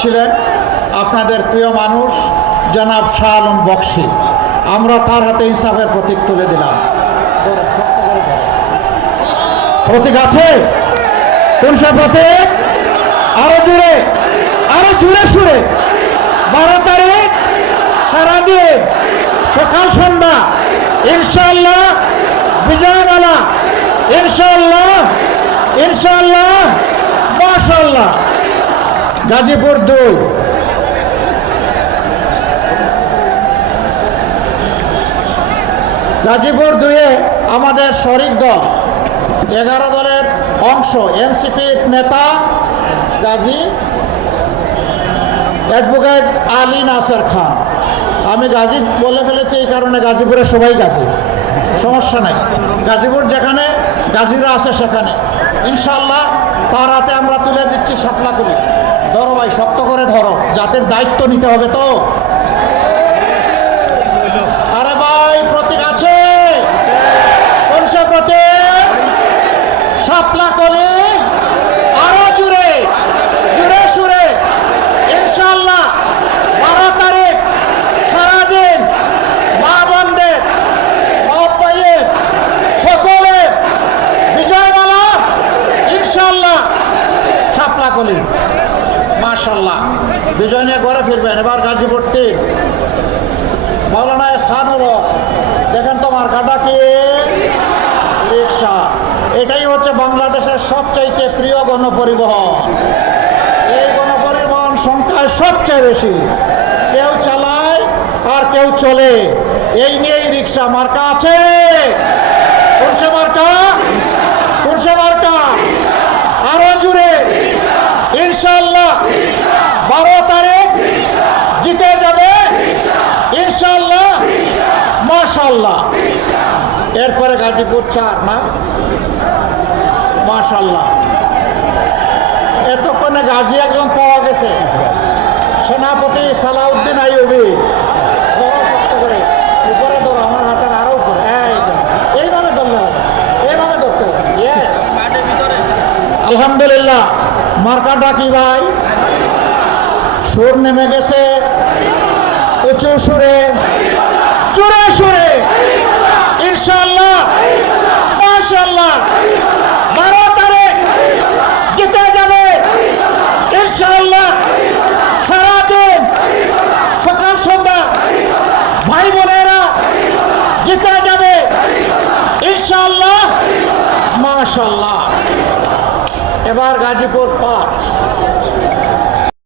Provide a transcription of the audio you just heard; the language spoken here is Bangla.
ছিলেন আপনাদের প্রিয় মানুষ জনাব শাহ আলম বক্সি। আমরা তার হাতে ইনসাফের প্রতীক তুলে দিলাম। প্রতীক আছে? কোন প্রতীক? আরও জুড়ে আরও জুড়ে সুরে। বারো তারিখ, সারাদিন, সকাল, সন্ধ্যা। ইনশাল্লাহ বিজয়মালা। ইনশাল্লাহ ইনশাল্লাহ গাজীপুর দুই। গাজীপুর দুয়ে আমাদের শরিক দল, এগারো দলের অংশ এনসিপির নেতা গাজী অ্যাডভোকেট আলী নাসের খান। আমি গাজী বলে ফেলেছি এই কারণে গাজীপুরে সবাই গাজী। সমস্যা নাই। গাজীপুর যেখানে, গাজীরা আছে সেখানে। ইনশাল্লাহ তার হাতে আমরা তুলে দিচ্ছি সাপলা করে ধরো ভাই, শক্ত করে ধরো। যাদের দায়িত্ব নিতে হবে তো আরে ভাই প্রতীক আছে কোন সে প্রতীক সাপলা কলি আরও জুড়ে জুড়ে সুরে ইনশাল্লাহ বারো তারিখ সারাদিন মা বন্ধের মহাপ্পাইয়ের সকলের বিজয়মালা ইনশাল্লাহ সাপলা কলি মাশাল্লাহ বিজয় নিয়ে ঘরে ফিরবেন, এবার গাজীপুর তিন মৌলানা স্থানুর দেখেন তোমার কাটা কি? রিক্সা এটাই হচ্ছে বাংলাদেশের সবচাইতে প্রিয় গণপরিবহন। এই গণপরিবহন সংখ্যায় সবচেয়ে বেশি। কেউ চালায় আর কেউ চলে। এই নিয়েই রিক্সা মার্কা আছে কোনসে মার্কা কোনসে মার্কা আরও জুড়ে ইনশাল্লাহ বারো তারিখ জিতে যাবে ইনশাল্লাহ মাশাল্লাহ এরপরে গাজীপুর চার, না? মাশাল্লাহ এতক্ষণে গাজী একজন পাওয়া গেছে। সেনাপতি সালাউদ্দিন উপরে এইভাবে আলহামদুলিল্লাহ। মার্কাটা কি ভাই? সুর নেমে গেছে। উঁচু সুরে। জোরে সুরে। মাসাল্লাহ এবার গাজীপুর পাঁচ।